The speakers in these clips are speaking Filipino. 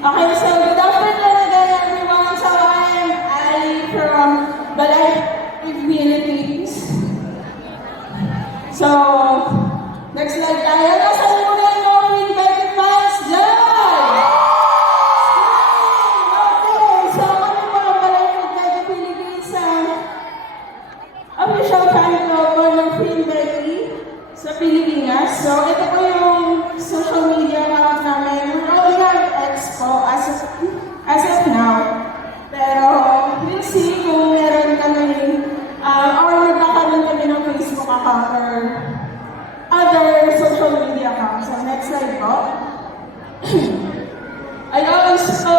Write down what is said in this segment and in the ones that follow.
Okay, so good afternoon again, everyone. So I'm Ali from Balay, Philippines. So, next slide tayo. Nasaan muna yung mga invited fans dyan? Okay, so ano yung mga Balay, Philippines official fan club ng Free Betty sa Pilipinas. So, ito po yung social media account namin. We only have X po as of now. Pero, we'll see kung meron kami or magkakaroon kami ng Facebook account or other social media accounts. So, next slide po. Ayun, so,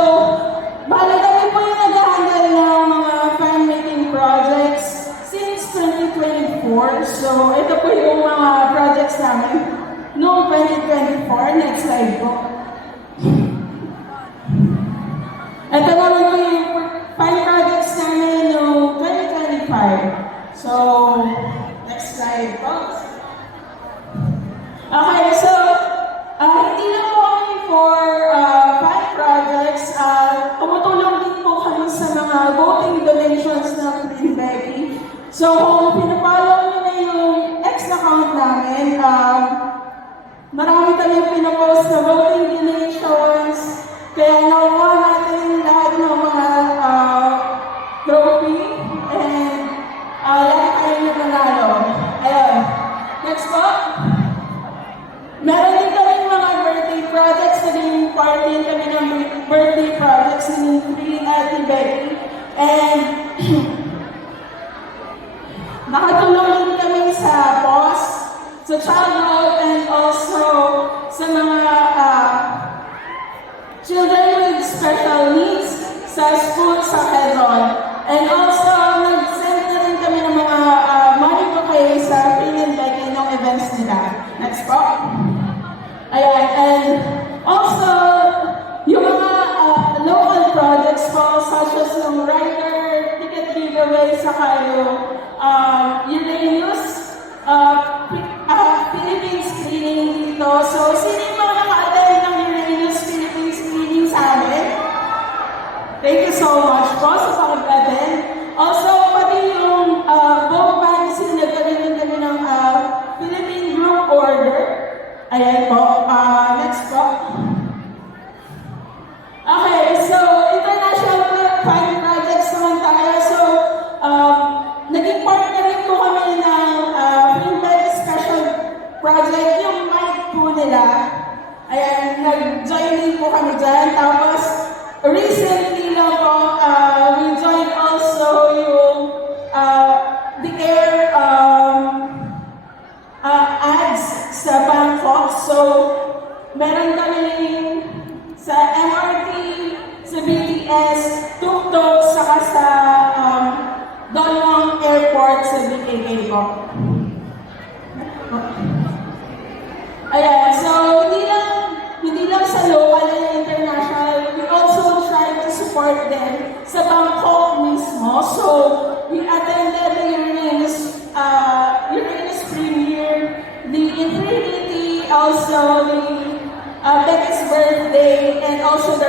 bali kami po yung nag-handle ng mga fan-making projects since 2024. So, ito po yung mga projects namin noong 2024. Next slide po. Ito naman po yung fan projects namin noong 2025. So, next slide po. Okay, so, hindi lang po kami for fan projects. Tumutulong din po kami sa mga voting donations ng Green Becky. So, kung pinapollow nyo na yung X account namin, marami kami pinapost na voting donations. Kaya nakuha natin lahat ng mga trophy and lahat kayo yung nanalo. Ayun. Next po. Meron din kami mga birthday projects. Naging party kami ng birthday projects ni Free Ate Becky. And nakatulong din kami sa POS, sa childhood, and also sa mga children with special needs sa school sa Quezon. And also, nag-send na rin kami ng mga money bouquet sa Free and Becky ng events nila. Next po. Ayan, and also, yung mga local projects po, such as yung writer, ticket giveaway, saka yung Uranus, Philippine screening dito. So, sino yung mga naka-attend ng Uranus Philippine screening sa amin? Thank you so much po sa pag-attend. Also, pati yung Vogue Magazine, nagkaroon kami ng Philippine Group Order. Ayan po. Next po. Okay, so international fan projects naman tayo. So, naging partner rin po kami ng Free Betty Special Project, yung mic po nila. Ayan, nag-join din po kami dyan. Tapos, recently lang po, we joined also yung the air ads sa Bangkok. So, meron kami sa MRT, sa BTS, Tuk-Tuk, saka sa Don Mueang Airport sa BKK po. Ayan, so hindi lang sa local and international, we also try to support them sa Bangkok mismo. So, we attended the Uranus premiere, the Infinity, also the Becky's birthday, and also the